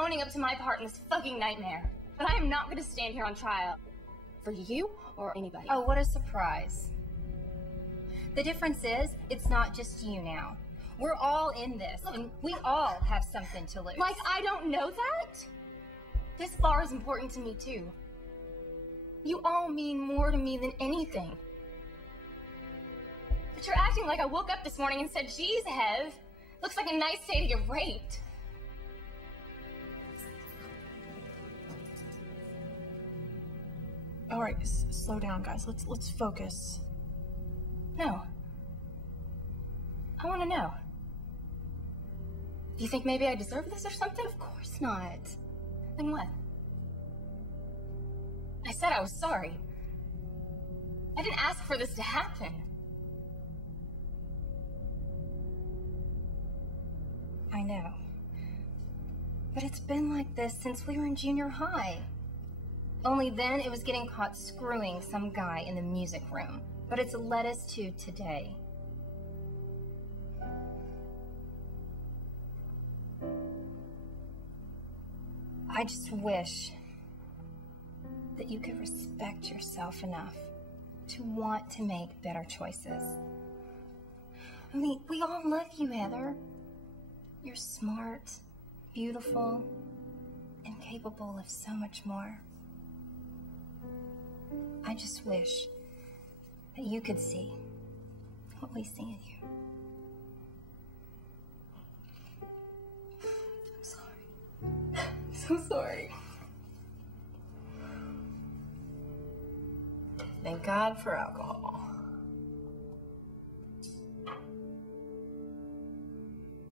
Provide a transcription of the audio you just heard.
owning up to my part in this fucking nightmare. But I am not gonna stand here on trial. For you or anybody. Oh, what a surprise. The difference is, it's not just you now. We're all in this, and we all have something to lose. Like I don't know that? This bar is important to me too. You all mean more to me than anything. But you're acting like I woke up this morning and said, geez, Hev, looks like a nice day to get raped. All right, slow down, guys. Let's focus. No. I want to know. Do you think maybe I deserve this or something? Of course not. Then what? I said I was sorry. I didn't ask for this to happen. I know. But it's been like this since we were in junior high. Only then it was getting caught screwing some guy in the music room. But it's led us to today. I just wish that you could respect yourself enough to want to make better choices. I mean, we all love you, Heather. You're smart, beautiful, and capable of so much more. I just wish that you could see what we see in you. I'm sorry. I'm so sorry. Thank God for alcohol.